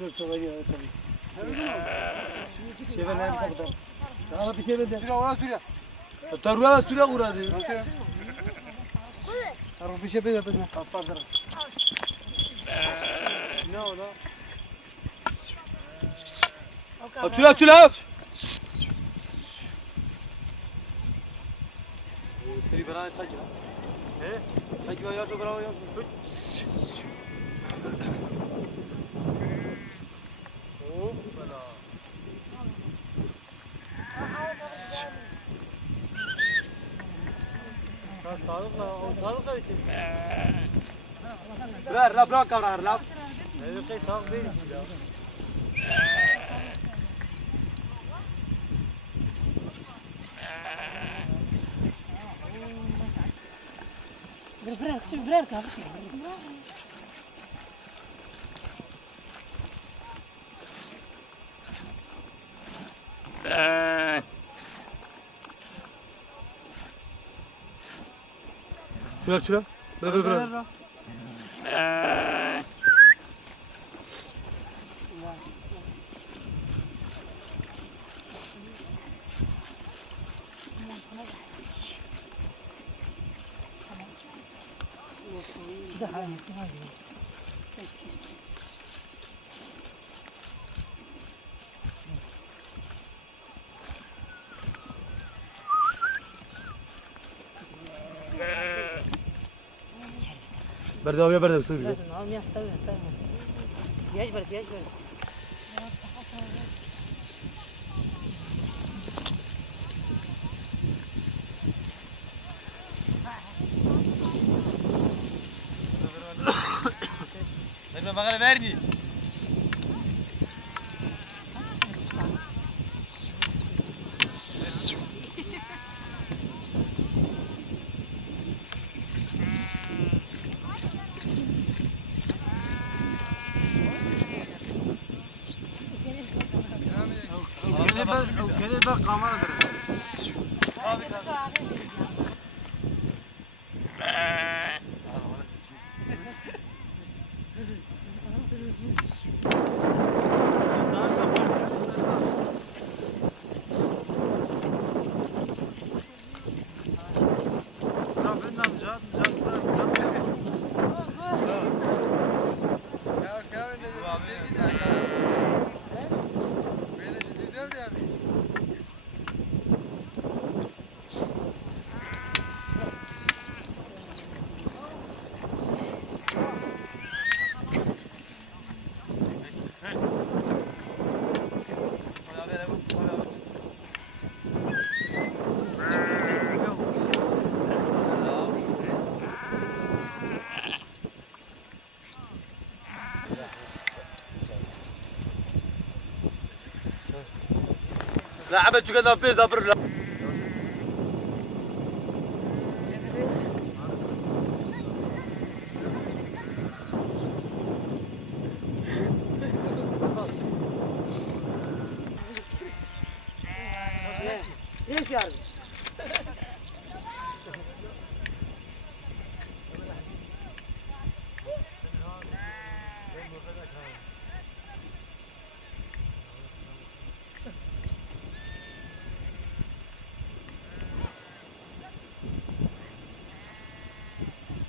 Şöyle sola gel tabii. Şey ver bir kadar. Daha bir şey ver de. Süre oraya süre. Tarığa süre uğradı. Tarık bir şey ver yapacağım. Kapatırız. Ne o da? Açıl açıl abi. Seni bana çek ya. He? Çek ya çok bravo ya. Hoppala. Sağlıkla için. Bırak kavrar la. Evet, sağlık değil ya. Bırak abi. Şura. Bırak. Berda sığır. Yaş ver. Ben bana verdi. Gene bak kameradır. لعبت شو كذا بيزا برا Neyse yardım.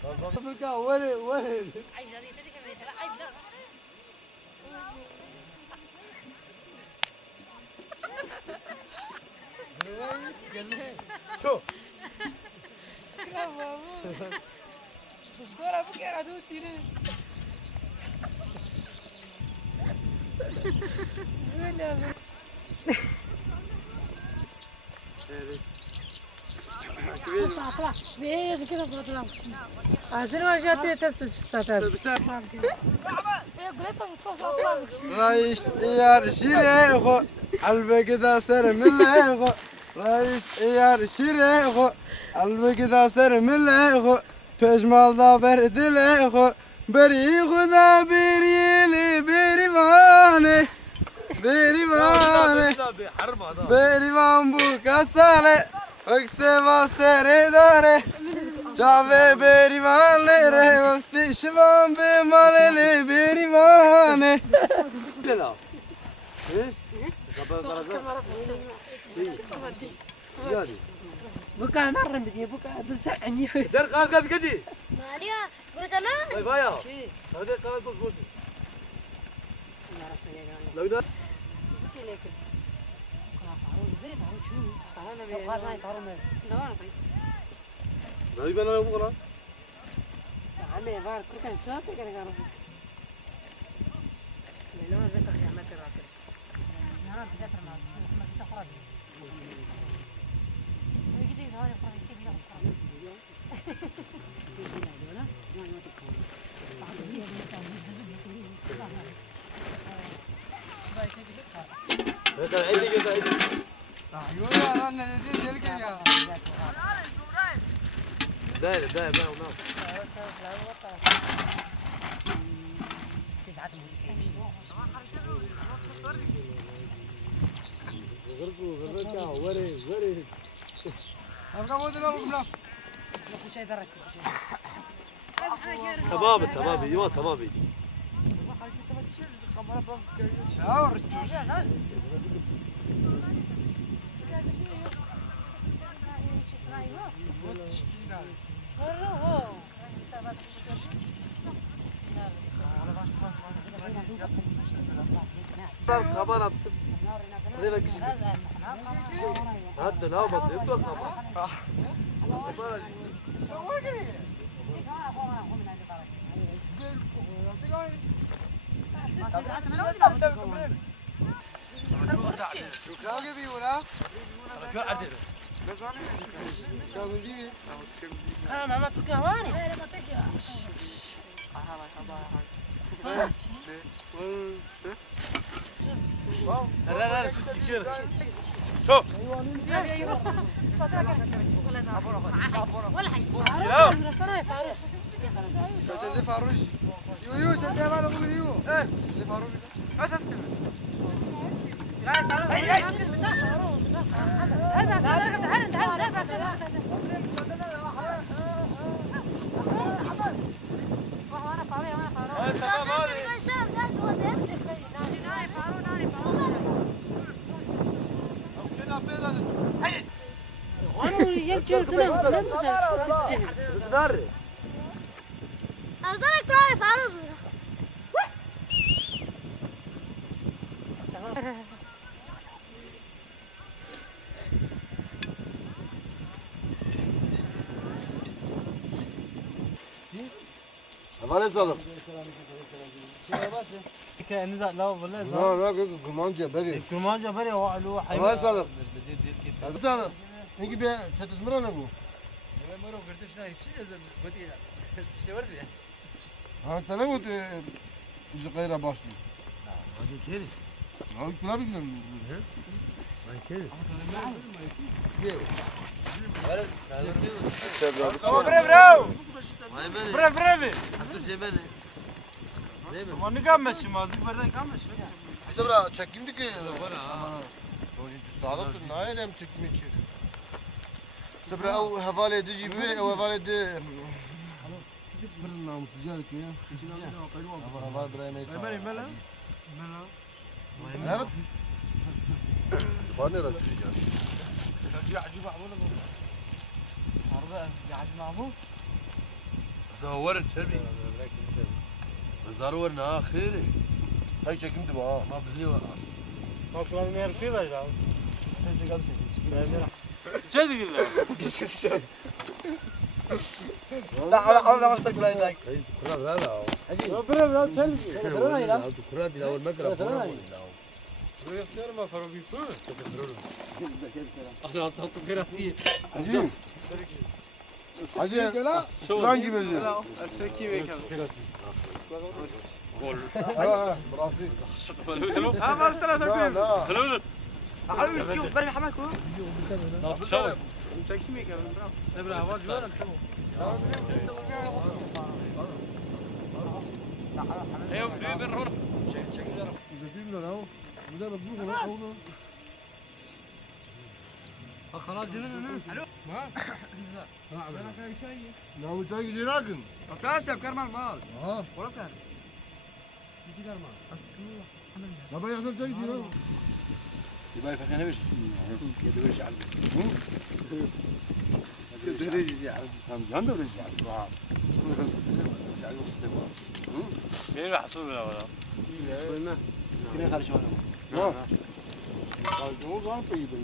بقى وين شو الدورة بكرة عدوتي ليه؟ بيجي كده بطلع عشان ما جاتي تسش ساتر رايش يا شيريخو قلبي كده سر من ليخو رايش يا شيريخو قلبي كده سر من ليخو پشمال دا برد ليخو بري خدا بريلي بريماني بريماني بريمان بو كسالي اكسبا سر داره جاوه بريمان لره وقتی شبان به مال بريماني لا ايه بكا مرة بدي بكا بسعني در قال كذي ماليا قلت انا طيب هيا هذا قال بقول لو ده لو يبان انا بقول عمي بار كنت شاطر كده كانوا لما بس خيانات راكب انا بدات ما تخرج ويجي هون يخرج كده هذا عيدي كذا عيدي ايوه انا دي دلك يا داير ونام غرقوا وري ابغى بود لا بلا نخش شيء برك تمام ايوه تمام شاور تشوش كمان ابتب زي ما كشي هذا لا بس يبدو كمان كاغي بيولا انا ما تكهواني لا تيشيرت شوف ولا حي دي فاروش يو سنت ما نقول يو دي فاروش أصدرك راي فاروق هذا صدق نزل لا ولا لا كمان جبري كرمان جبري هو هذا صدق هذا نيجي بيه تتزمر انا ابو مرو قلت شنو هيك بدي تشتوري ها انت لو غير باشني هذا كذي هاي كلها بيقدر بريف ما نقمش ما زيك بردا نقمش Sabra çekimdi ki. Hoje tu sağda tut nailem çekimi çek. Sabra o havale de jibe o havale de bir namussuz ya ki. Hava İbrahim Bey. ملا Evet. Bana ne يعجب عمله عرضه يعجب معه زورن شربي زارورنا آخره هاي çekim de bak ما بزني وقص ما كنا نعرف كيف يا جد كله لا عم تقول هيك لا لا ربنا لا تسلفي كرة دي أول مكرة يختار ما فرق يكون انا صوت كراتي Hadi lan gibi bizi. السكي ويكم جول Burası. ها ما اشترى سكي هلو حلو شوف برمي حماكم شو سكي ويكم نبرة هواز جوال ايوه بنروح خلاص جبنا الو Namu çay gidiyor akın. اساسا بكرمان مال Ha. ولا كان Baba yakın çay gidiyor. يبقى فخنا بيش يا دبرش على هم جنب رجع مين راح صوب ولا ولا كنا خارج ولا O zaman peki.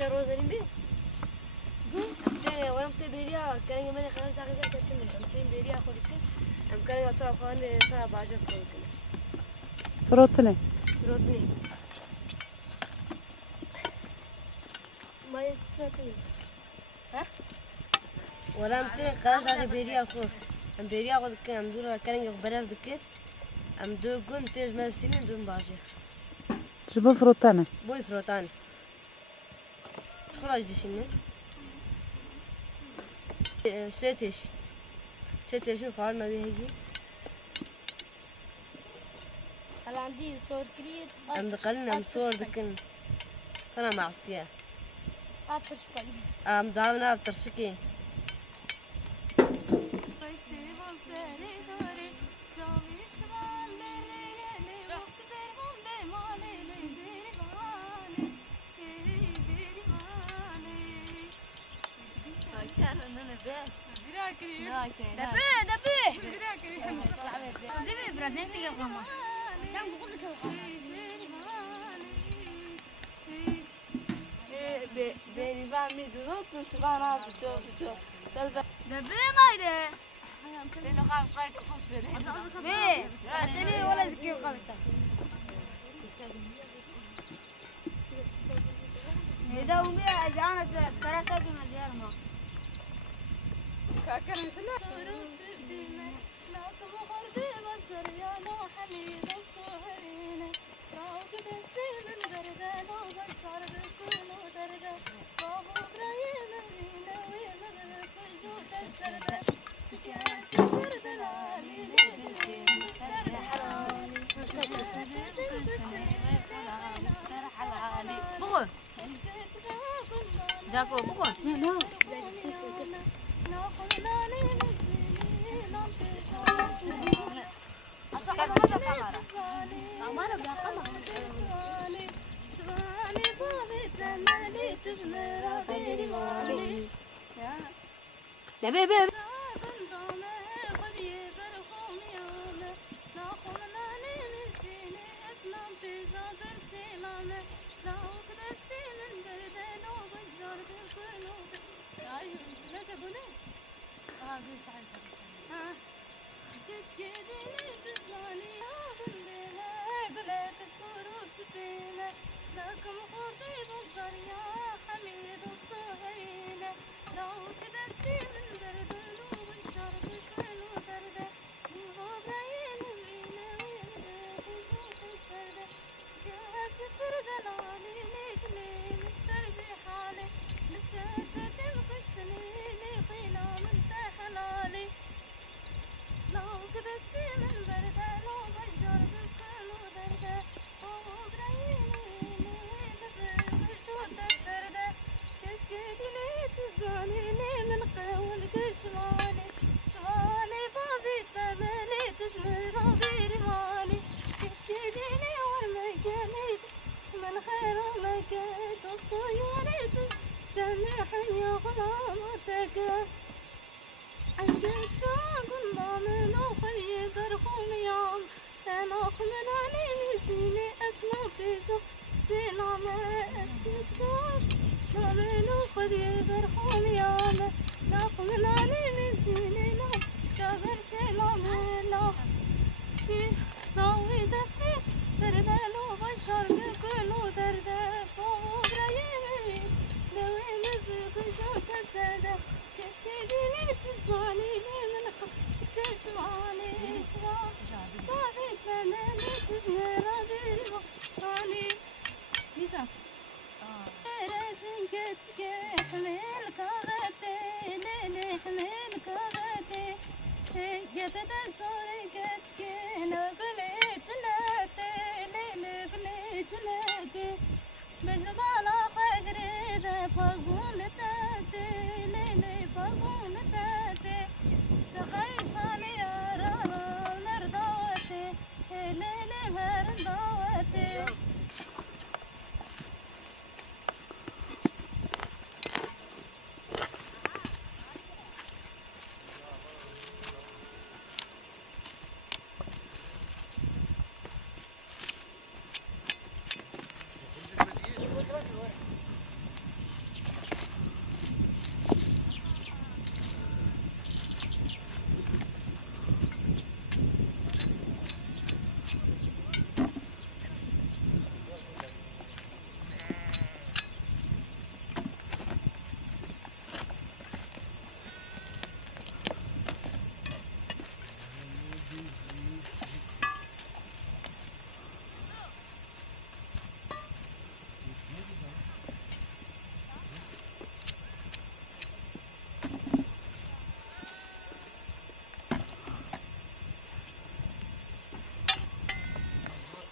روزاني بيه تاني وانا بتبيريا كان يمني خلاص تاخذ تكمل تمشين بيريا خذ كده ام كان يصاب خانه صعب 10 دقائق فروتني رودني ما يتساكن ها ولا امتى خلاص تاخذ بيريا خذ ام بيريا خذ كده ام دور كان يقبل دكت ام دو كون تيز ما سنين دون باجي جبن فروتانه بوي فروتان خلاص دشينا ستة خال ما بيهجي هلا عندي صور كريت عند قلنا مصور دكن أنا مع السيا أتشكل دعونا بترشكي دبي دبي برادين تيجي ماما لا بقول لك بيني بعمل دوت سبحان الله دبي ما يده لأنه خامس غير خمس بيه أتني ولا زكيم خالته إذا أمي أجانا كرهتها بمزيار ما بخور جاكو بخور دبيبي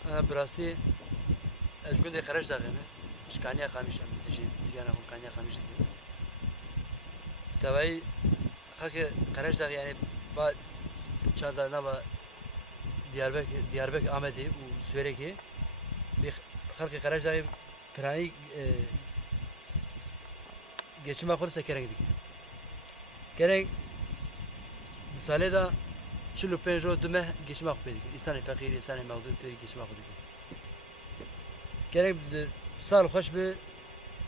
أنا براسي أشقد قرش داخلنا شكانيا خامش أم تجي أنا هم كانيا خامش تجي تبعي خاك قرش داخل يعني بعد شادا نبا دياربك آمدي وسويركي بخلق قرش داخل براني geçime kursa kereng dik. Kereng sale da çilu penjo düme geçime kupedik. İnsan fakir, insan mağdur pe geçime kupedik. Kereng sal hoş be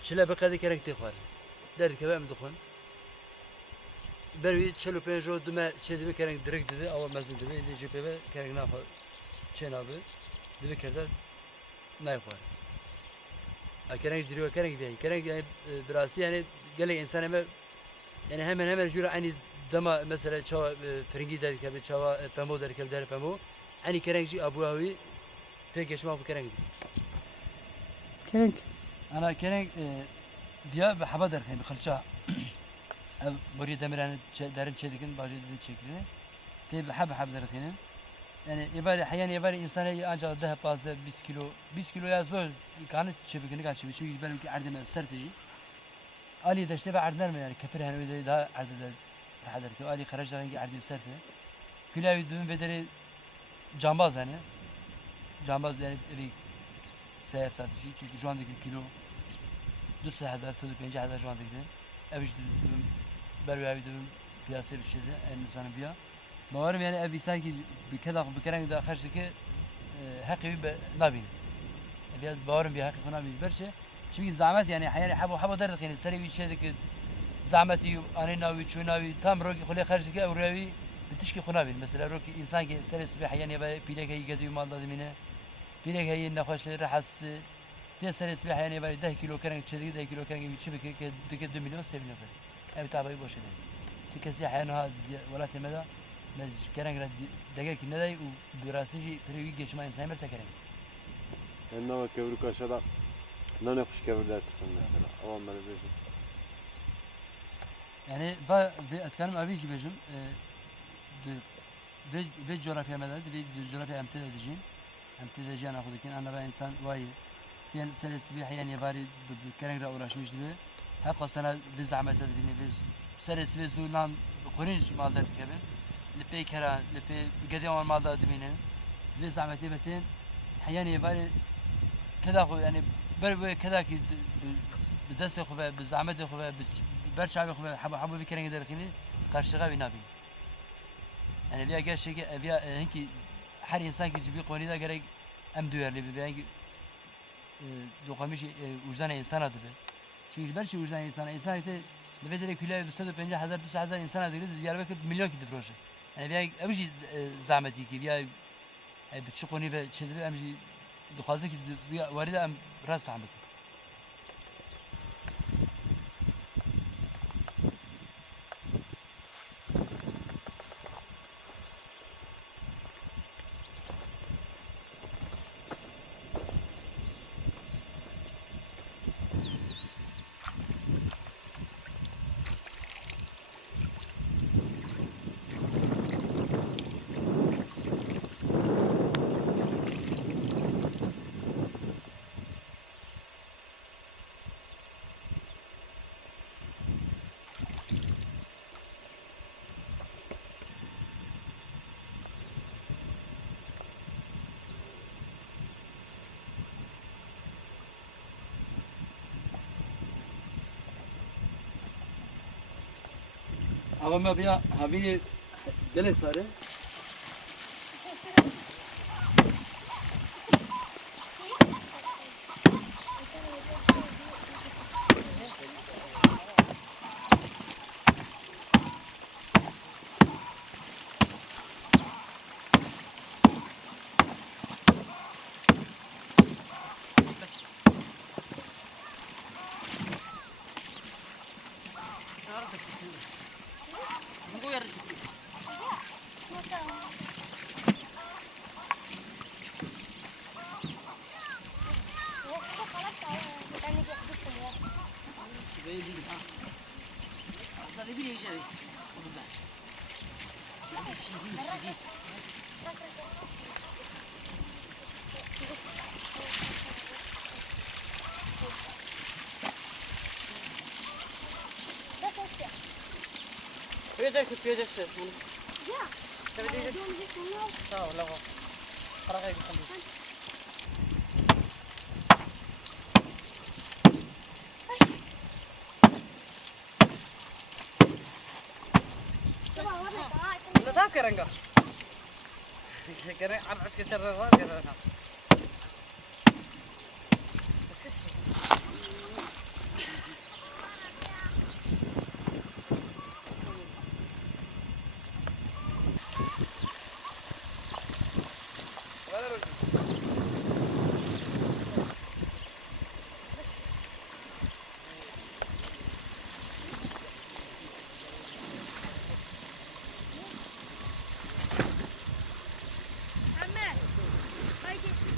çile be kadı kereng te xwar. Der ke bem dixun. Berwi çilu penjo düme çedi kereng direkt dedi ama mezin dedi. İli jpe kereng na çenabe. Dedi kerder nay xwar. كرنج دريو كرنج بيان كرنج يعني براسي يعني قال لي انسان ما يعني هم الجوره اني دما مثلا شوا فرنجي دار كبد شوا بامو دار كبد دار بامو اني كرنجي ابوهوي بيجش ما كرنج كرنج انا كرنج ديا بحبدر خي بخلشا ev buraya demirhane derin çedikin bazı dedi çekilini. Tabi hab derkinin. Yani ibare hayal ibare insana ancak daha fazla 20 kilo ya zor kanı çevikini kaç çevik çünkü benim ki ardına sertici. Ali de işte ardına mı yani kefir hani daha ardına rahat ki Ali karajların ki ardına serti. Gülavi düğün vederi cambaz yani. Cambaz yani bir seyahat satıcı çünkü şu andaki kilo 200,000 350,000 şu andaki. Eviş düğün berbevi düğün piyasaya bir şeydi en insanın bir ya. باورم يعني أبي ساكي بكذا بكرنج دا خرجك حقي نابين أبي باورم بحقي نابين برشة شو زعمت يعني حياني حبوا درد يعني سري بيشة ذيك زعمتي أنا ناوي شو ناوي تام روكي خلي خرجك أو راوي بتشكي خنابين مثلا روكي إنسان كي سري الصبح يعني بيلك هي قديم مال ضمينه بيلك هي نخش رحس تي سري الصبح يعني 10 كيلو كرنج شدي 10 كيلو كرنج بيشبه كده 2 مليون 7 مليون أبي تعبي بوشة تكسي حيانها ولا تمدا مج كرنج دقيق نداي وبراسيجي بريوي جيش ما إنسان بس كرنج. إنما كبر كاشدا نحن خوش كبر دارت مثلا أول مرة بيجي. يعني في أتكلم أبي شيء بيجم في جغرافيا مدد في جغرافيا أمتدى جين أخذ لكن أنا بقى إنسان واي تين سنة الصباح يعني باري كرنج رأولاش مش دبي حق سنة في زعمة تدريني في سنة الصباح زولان خوريج مال درت كبر. لبي كرا لبي قديم مال دا دمينه في زعمتي بتين حياني باري كذا خو يعني بر كذا كي بدس خو بزعمتي خو برشا خو حبوا في كرنج درخيني قرشغا بينابي يعني بيا قال شيء بيا هنكي حر انسان كي جبي قوني دا غير ام دوير اللي بيا دو قميش وجدان انسان هذا شيء برشا وجدان انسان لبدري كلها ب 150,000 200,000 انسان هذا دياربكر مليون كي دفروشه يعني بيا أمشي زعمتي كي بيا بتشقوني بشدة أمشي دخازك بيا واردة أم راس فهمك. أما ما بيا هبيني دلك صاره Piederse, piederse. Ja. Hebben jullie dit? Zo, lekker. Graag even gaan doen. لا تاكل رنجة. كرنج عن عسكر شرّر كرنج. Ahmet.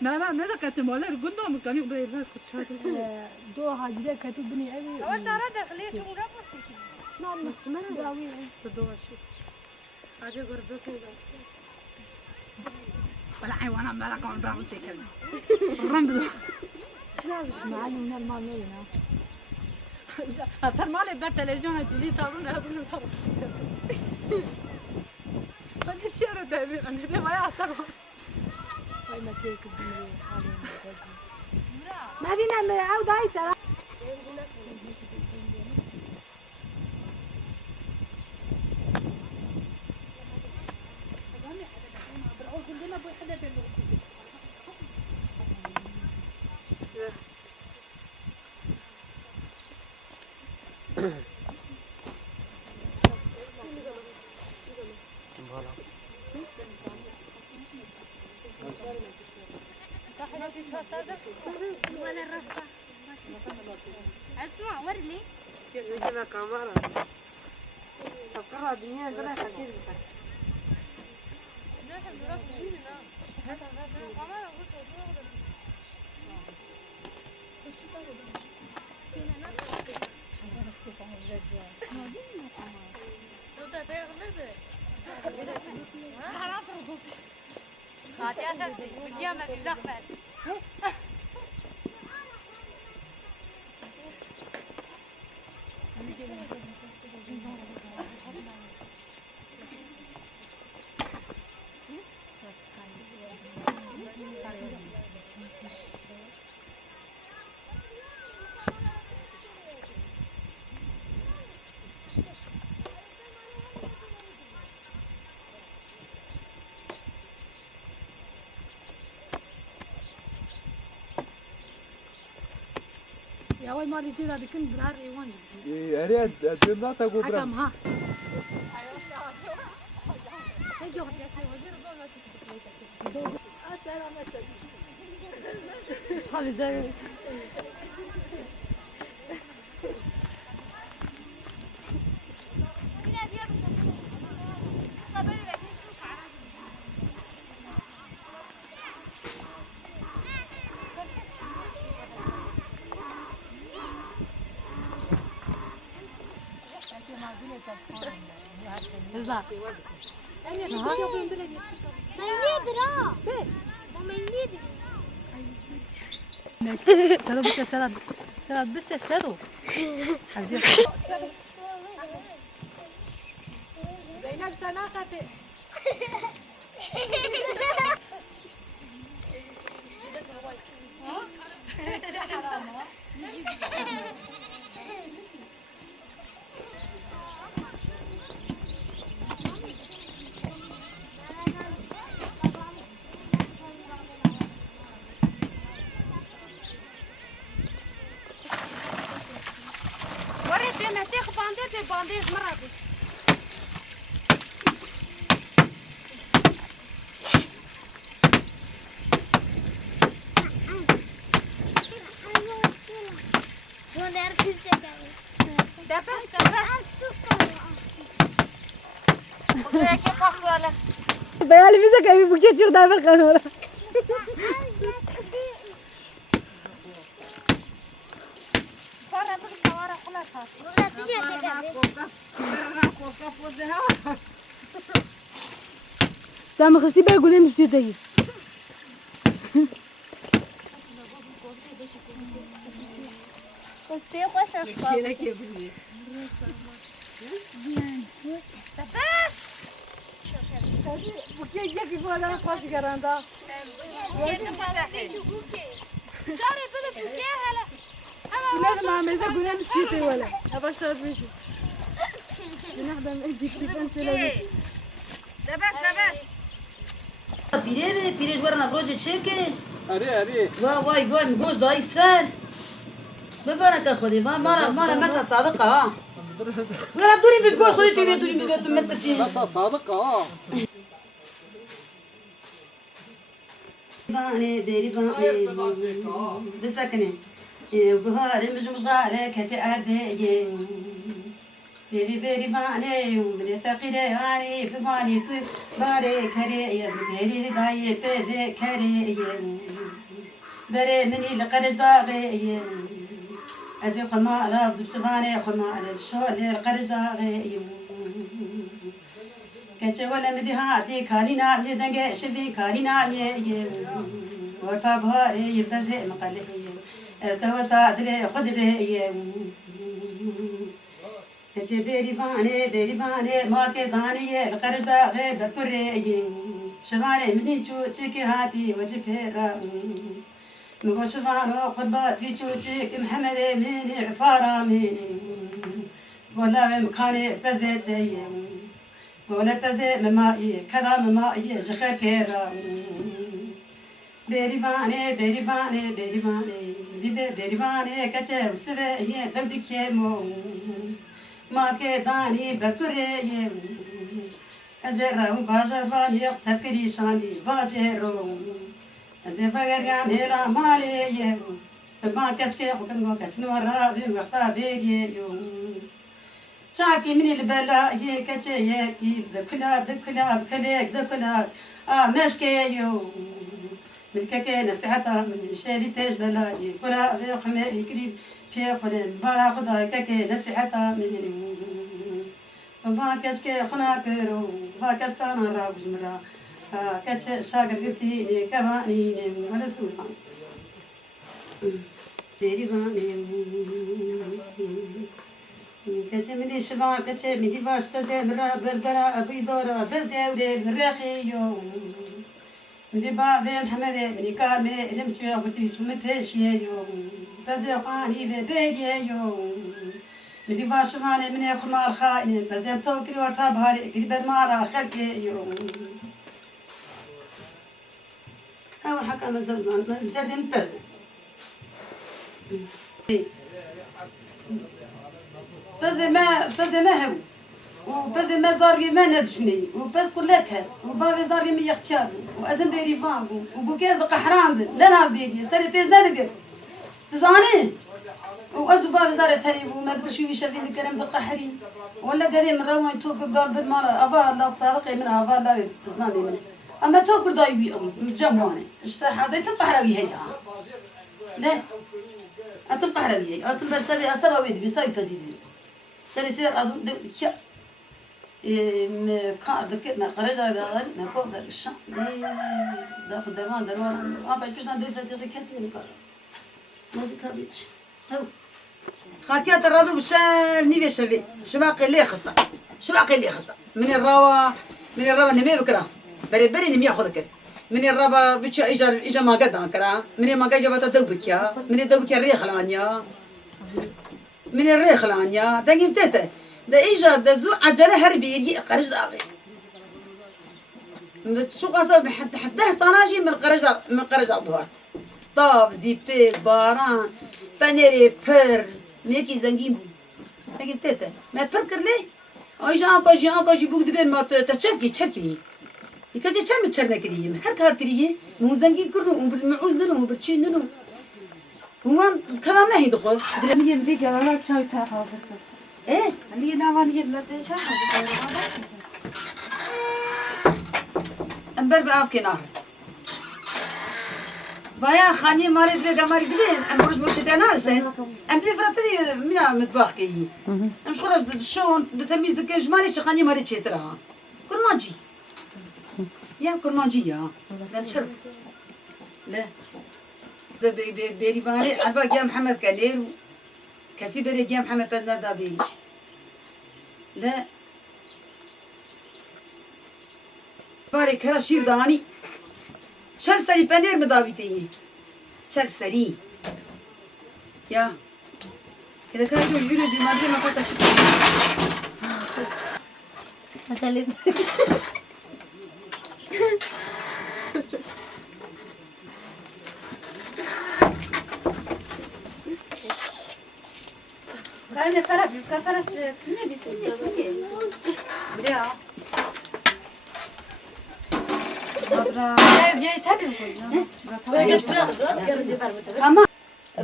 لا لا ما كاتم ولا قدام كان يقدر يفهم شهادة دو هاجده كاتب بني أبي أول ترى دخلية شو مرة شنو المسمى دراوي بدو شيء هاجي قربك كذا ولا حيوان ما لك عم بعمل كذا الرمل شنو معي من المال هنا أثر مالي بالتلفزيون تزيد صارون لها بنو صار أنا شيرة دايما أنا ما يعصر هاي ما تيك الدنيا ما دينا من عود هاي سلام اسمع ورلي يجينا كاميرا تقرأ الدنيا بلا خطير بك خاطي أساسي بدي أعمل بالأخبار يا وي مالي جيرا دي كن برار ايوان اريد لا تقول حكم ها صحابي زي نزلع سادو بس سادو سادو بس سادو زينب سناقتي وريت أنا تاخ بانديج مرة دي بيالي بيسا كيف بكيت شيخ دايما القنورة تام خستي بقى يقول لي مسيتي Você gosta de بكي يجي يقول انا قاسي كراندا كنا ما ميزا قلنا مسكيتي ولا اباش تمشي نحضر ديك تنسى ده بس Pirere, pires guarda na broje cheke. اري واي قول نقوش ضاي السر ببارك خذي ما متى صادقة ولا دوري بتقول خذي تبي دوري بتقول متى متى صادقة فاني بيري فاني بسكني وبهاري مش غالك هتعدي بيري فاني ومن فقيرة يعني فاني باري كريه بيري داي بيري كريه بري مني لقرش ضاغي أزي قما لفظ بشفاني قما على الشغل لقرش ضاغي كنت ولا مدي هاتي كارينا مدي دنجة شبي كارينا مي ورفع بهاري يبزي مقلي توسع دلي خد بي كنت بيري فاني ما كداني القرش ضاغي بركوري شفاني مدي شو تشكي هاتي وجبهرا نقول شفانو قرباتي شوتشيك محمد مني عفارة مني ولا مكاني بزيتي ولا بزيت ممائي كذا ممائي جخير كيرا بيريفاني بيريفاني كتب سبي دودي كيمو ما كداني بكري أزرع باجراني تفكري شاني باجرو أزي فقر هلا مالي ما كشكي خطنو كشنو رابي وقتا بيجي شاكي من البلاء كتشي دكلا كليك مشكي يو من كاكي نصيحتا من شاري تاج بلاي كلا في خماري كريم في قرن بلا خدا كاكي نصيحتا من ما كشكي خنا كرو ما كشكي أنا راب جمرا كتش شاكر قلتي كماني ولا سوسان ديريفاني كتش مدي شفا كتش مدي باش بزي مرا بربرا أبي دورا بز قوري برخيو مدي بابي محمد مني كامي لمشي أبوتي شو متهشيو بزي قاني بيديو مدي باش ماني مني خمار خاين بزي توكري ورتا بهاري قريب المارا خلقيو أول حكا مزوزان دردن بز بز ما هو وبز ما زاري ما ندشني وبز كلك وبابي زاري مي اختيار وأزم بيريفان وبوكيز بقحران لا نهار بيدي سري بيز نادقر تزاني وأزو بابي زاري تاني وما دبشي ويشافين الكلام بقحرين ولا قديم روان توك باب المال أفا الله صادقي من أفا الله بزناني منه أما توكل دايبي جمواني اشتري حاضر تبقى حرابي هي لا أتبقى حرابي هي أتبقى سبي أسبا ويدي بيسوي بزيدين سري سير أدو كيا كار دكت ما قريجة قال ما كوب ذاك الشام داخل دوان ما بعد بيش نبي فتي ركتي نكار ما ذكرتش هو خاتيات الرادو بشان نيجي شبي شباقي اللي خصنا من الروا نمي بكرة بري نمي أخذك من الربا بتشا إجا ما قد هكرا من ما قد جبت دوبكيا من دوبكيا الريخ لانيا من الريخ لانيا دقيم تيتا ده إجا ده زو عجلة هربي يجي قرش داغي شو قصب حتى صناجي من قرش أبوات طاف زيبي باران فنري بر ميكي زنجيم دقيم تيتا ما بفكر ليه أيجا أنكو بوك دبين ما تشركي يكاد يشام تشرنا كريم هر كار كريه موزنجي كرو وبالمعوز نلو وبالشين نلو هو الكلام ما يدخل اللي يبيك على لا تشاي تاع حاضرته ايه اللي ناوي يبلا تشا امبر بعافك نار بايا خاني مريض بيجا مريض بين ام بروج مرشد انا سن ام في فرتي من مطبخ كي ام شخرج شو تميز دك جمالي شخاني مريض شترها كل ما جي يا كل ما جي يا لا تشرب لا ده بيريفاني أبا جا محمد كلير كسي بري جا محمد بزنا دابي لا باري كرا شير داني شال سري بنير مداويتي شال سري يا إذا كان يجوا يجوا جماعة ما كنت مثلا أنا فرق فرق سنة بسنة سنة. بريا. برا. بيا تابع كل.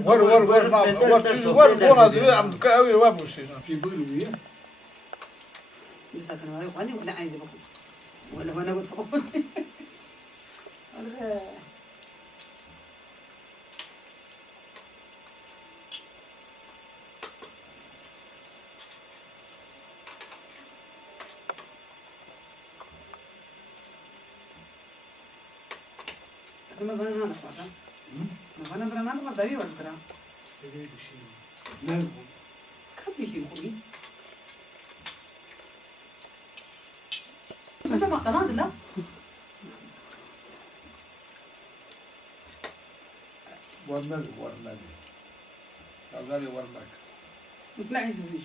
ور ما ور بورا دي عم تكاوي وابوشي في بيقولوا مساكن ما يخواني ولا عايز بخو ولا وانا قلت خو ما بنا نخوضها ما بنا بنا نخوض دبي ولا ترى كم بيجي خوي هذا ما قناة لا ورمل ورمل قال لي ورمك لا عايز بيجي